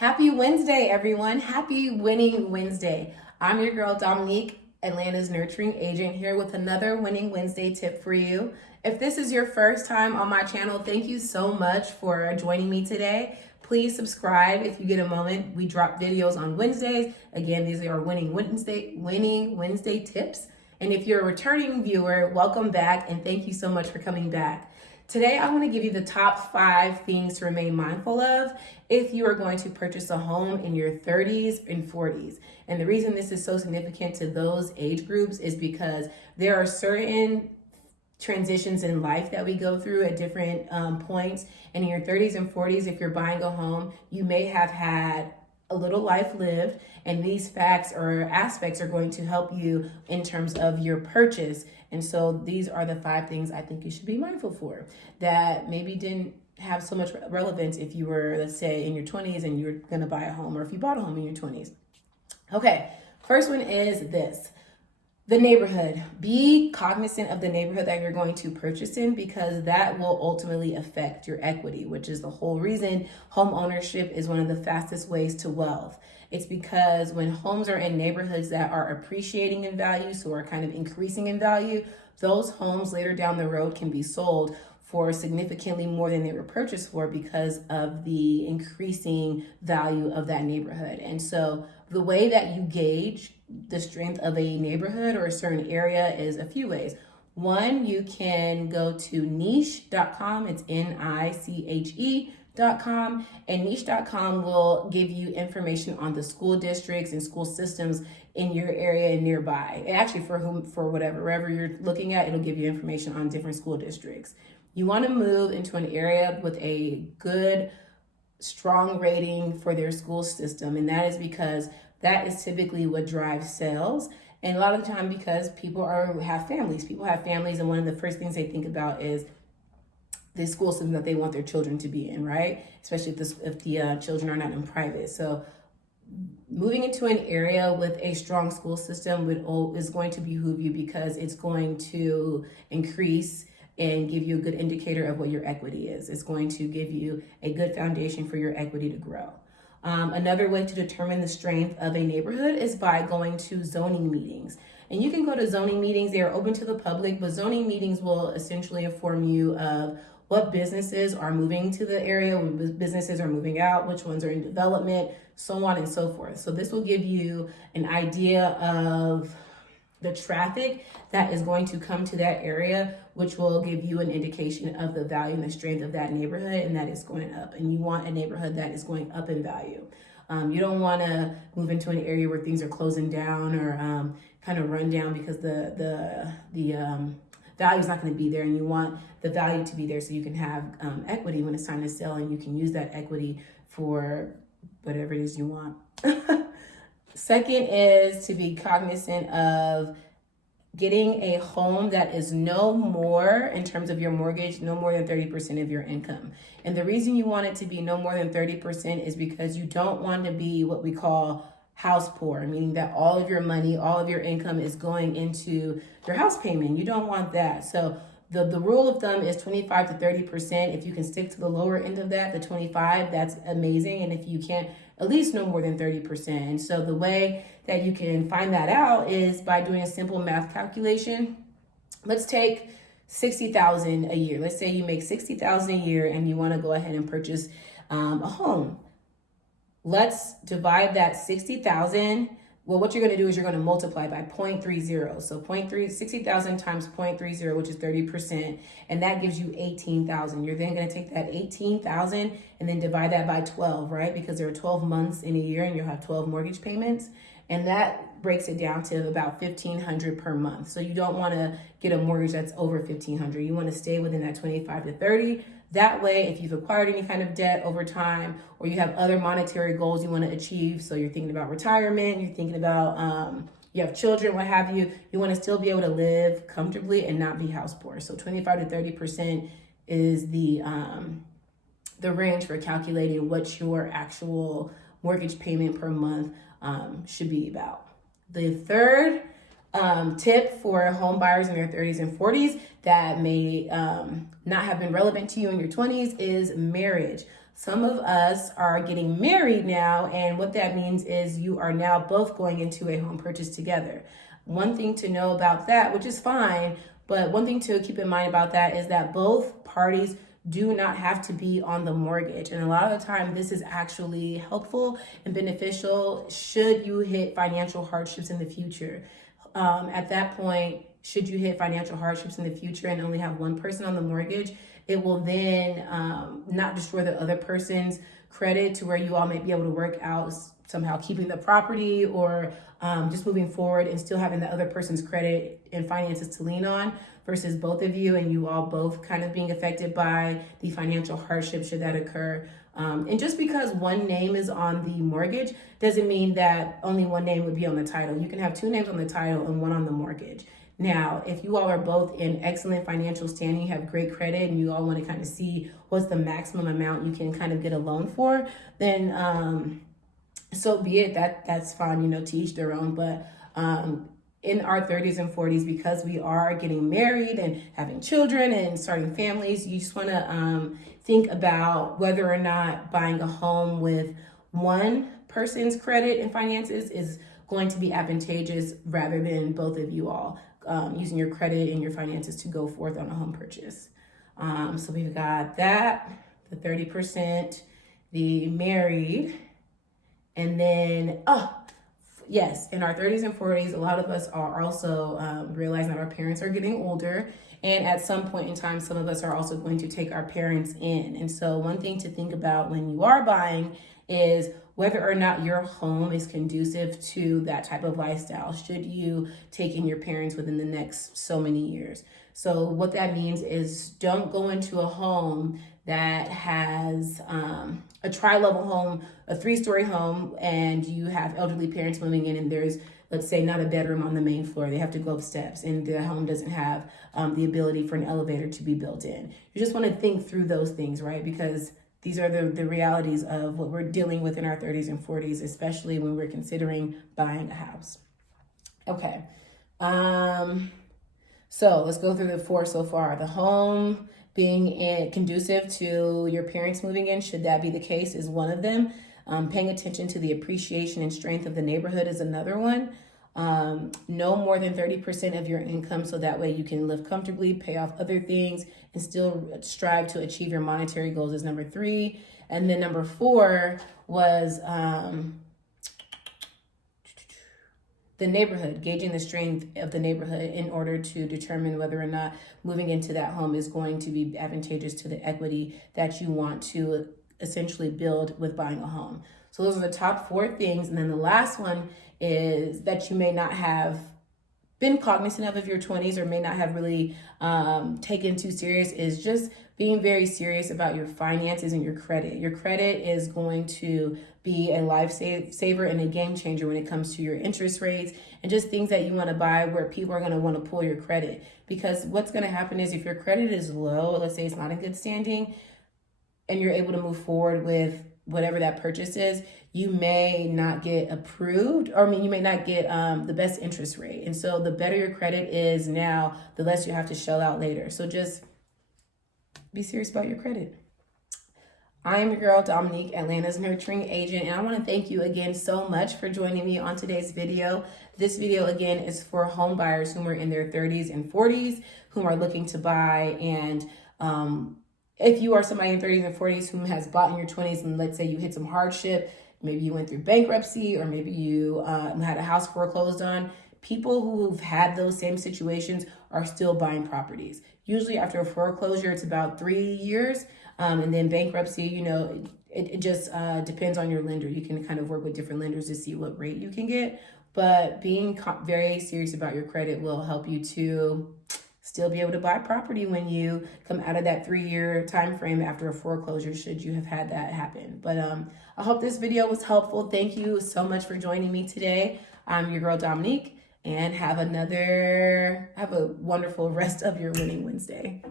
Happy Wednesday, everyone. Happy Winning Wednesday. I'm your girl, Dominique, Atlanta's nurturing agent, here with another Winning Wednesday tip for you. If this is your first time on my channel, thank you so much for joining me today. Please subscribe if you get a moment. We drop videos on Wednesdays. Again, these are Winning Wednesday tips. And if you're a returning viewer, welcome back and thank you so much for coming back. Today, I want to give you the top 5 things to remain mindful of if you are going to purchase a home in your 30s and 40s. And the reason this is so significant to those age groups is because there are certain transitions in life that we go through at different points. And in your 30s and 40s, if you're buying a home, you may have had a little life lived, and these facts or aspects are going to help you in terms of your purchase. And so these are the 5 things I think you should be mindful for that maybe didn't have so much relevance if you were, let's say, in your 20s and you're going to buy a home, or if you bought a home in your 20s. Okay, first one is this. The neighborhood. Be cognizant of the neighborhood that you're going to purchase in, because that will ultimately affect your equity, which is the whole reason home ownership is one of the fastest ways to wealth. It's because when homes are in neighborhoods that are appreciating in value, so are kind of increasing in value, those homes later down the road can be sold for significantly more than they were purchased for because of the increasing value of that neighborhood. And so the way that you gauge the strength of a neighborhood or a certain area is a few ways. One, you can go to niche.com. It's NICHE.com, and niche.com will give you information on the school districts and school systems in your area and nearby. And actually wherever you're looking at, it'll give you information on different school districts. You want to move into an area with a good, strong rating for their school system, and that is because that is typically what drives sales. And a lot of the time, because people have families, and one of the first things they think about is the school system that they want their children to be in, right? Especially if the children are not in private. So moving into an area with a strong school system is going to behoove you, because it's going to increase and give you a good indicator of what your equity is. It's going to give you a good foundation for your equity to grow. Another way to determine the strength of a neighborhood is by going to zoning meetings. And you can go to zoning meetings. They are open to the public, but zoning meetings will essentially inform you of what businesses are moving to the area, when businesses are moving out, which ones are in development, so on and so forth. So this will give you an idea of the traffic that is going to come to that area, which will give you an indication of the value and the strength of that neighborhood, and that is going up. And you want a neighborhood that is going up in value. You don't want to move into an area where things are closing down or kind of run down because the value is not going to be there, and you want the value to be there so you can have equity when it's time to sell, and you can use that equity for whatever it is you want. Second is to be cognizant of getting a home that is no more, in terms of your mortgage, no more than 30% of your income. And the reason you want it to be no more than 30% is because you don't want to be what we call house poor, meaning that all of your money, all of your income is going into your house payment. You don't want that. So the rule of thumb is 25 to 30%. If you can stick to the lower end of that, the 25, that's amazing. And if you can't, at least no more than 30%. And so the way that you can find that out is by doing a simple math calculation. Let's take $60,000 a year. Let's say you make $60,000 a year and you want to go ahead and purchase a home. Let's divide that 60,000. Well, what you're going to do is you're going to multiply by 0.30. So 60,000 times 0.30, which is 30%, and that gives you 18,000. You're then going to take that 18,000 and then divide that by 12, right? Because there are 12 months in a year and you'll have 12 mortgage payments. And that breaks it down to about $1,500 per month. So you don't want to get a mortgage that's over $1,500. You want to stay within that 25 to 30. That way, if you've acquired any kind of debt over time, or you have other monetary goals you want to achieve, so you're thinking about retirement, you're thinking about, you have children, what have you, you want to still be able to live comfortably and not be house poor. So 25 to 30% is the range for calculating what your actual mortgage payment per month should be about. The third tip for home buyers in their 30s and 40s that may not have been relevant to you in your 20s is marriage. some of us are getting married now, and what that means is you are now both going into a home purchase together. One thing to know about that, which is fine, but one thing to keep in mind about that is that both parties do not have to be on the mortgage. And a lot of the time, this is actually helpful and beneficial should you hit financial hardships in the future. At that point, should you hit financial hardships in the future and only have one person on the mortgage, it will then not destroy the other person's credit to where you all may be able to work out somehow keeping the property or just moving forward and still having the other person's credit and finances to lean on versus both of you and you all both kind of being affected by the financial hardship should that occur. And just because one name is on the mortgage doesn't mean that only one name would be on the title. You can have two names on the title and one on the mortgage. Now, if you all are both in excellent financial standing, have great credit, and you all want to kind of see what's the maximum amount you can kind of get a loan for, then so be it. That's fine, to each their own. But in our 30s and 40s, because we are getting married and having children and starting families, you just want to think about whether or not buying a home with one person's credit and finances is going to be advantageous rather than both of you all using your credit and your finances to go forth on a home purchase. So we've got that, the 30%, the married, and then, yes, in our 30s and 40s, a lot of us are also realizing that our parents are getting older. And at some point in time, some of us are also going to take our parents in. And so one thing to think about when you are buying is whether or not your home is conducive to that type of lifestyle, should you take in your parents within the next so many years. So what that means is don't go into a home that has a tri-level home, a 3-story home, and you have elderly parents moving in and there's, let's say, not a bedroom on the main floor. They have to go up steps and the home doesn't have the ability for an elevator to be built in. You just want to think through those things, right? Because these are the realities of what we're dealing with in our 30s and 40s, especially when we're considering buying a house. Okay. So let's go through the 4 so far. The home being conducive to your parents moving in, should that be the case, is one of them. Paying attention to the appreciation and strength of the neighborhood is another one. No more than 30% of your income, so that way you can live comfortably, pay off other things, and still strive to achieve your monetary goals is number 3. And then number 4 was the neighborhood, gauging the strength of the neighborhood in order to determine whether or not moving into that home is going to be advantageous to the equity that you want to essentially build with buying a home. So those are the top 4 things. And then the last one is that you may not have been cognizant of your 20s or may not have really taken too serious is just being very serious about your finances and your credit. Your credit is going to be a lifesaver and a game changer when it comes to your interest rates and just things that you want to buy where people are going to want to pull your credit. Because what's going to happen is if your credit is low, let's say it's not in good standing, and you're able to move forward with whatever that purchase is, you may not get approved, or you may not get the best interest rate. And so the better your credit is now, the less you have to shell out later. So just be serious about your credit. I am your girl, Dominique, Atlanta's nurturing agent, and I want to thank you again so much for joining me on today's video. This video, again, is for home buyers who are in their 30s and 40s, who are looking to buy. And if you are somebody in 30s and 40s who has bought in your 20s, and let's say you hit some hardship, maybe you went through bankruptcy, or maybe you had a house foreclosed on, people who've had those same situations are still buying properties. Usually after a foreclosure, it's about 3 years. And then bankruptcy, it just depends on your lender. You can kind of work with different lenders to see what rate you can get. But being very serious about your credit will help you to still be able to buy property when you come out of that 3-year time frame after a foreclosure, should you have had that happen. But I hope this video was helpful. Thank you so much for joining me today. I'm your girl, Dominique, and have a wonderful rest of your Winning Wednesday.